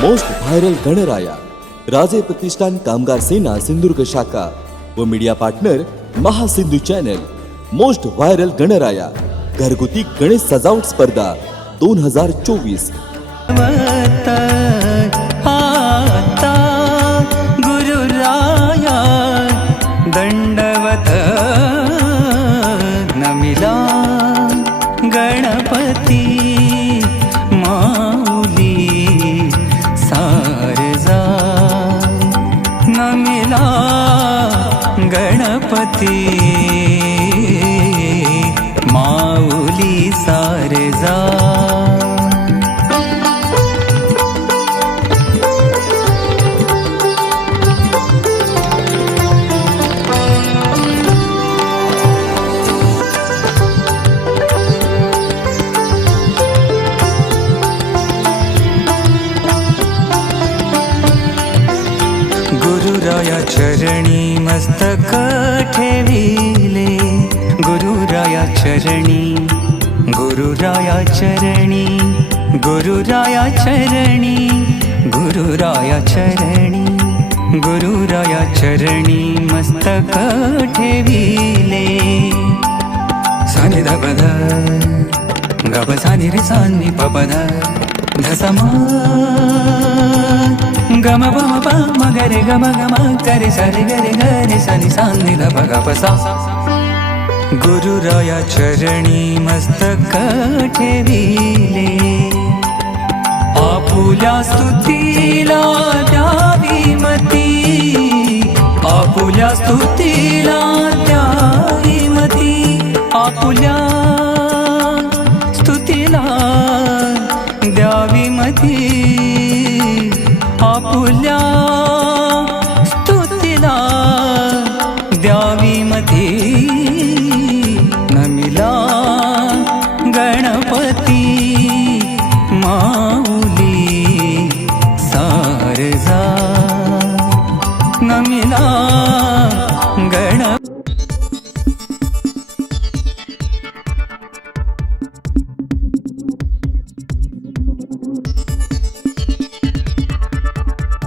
Most viral Ganaraya राजे प्रतिष्ठान कामगार सेना सिंधुदुर्ग शाखा व media partner Mahasindhu channel most viral Ganaraya घरगुती गणेश सजावट स्पर्धा दोन हजार चोवीस गणपती माऊली सारजा गुरुराया चरणी मस्तक चरणी गुरुराया चरणी गुरुराया चरणी गुरुराया चरणी गुरुराया चरणी मस्तक ठेविले। सानि दपद गब सानी रे सानी पपद धसमा गम बम पम गरे गम गम करे सरे गरे गरे सनि सानि धप गप सा। गुरुराया चरणी मस्तक ठेविले. आपुल्या स्तुतीला द्यावी मती. आपुल्या स्तुतीला द्यावी मती. आपुल्या स्तुतीला द्यावी मती. आपुल्या ನಮಿನಾ ಗಣ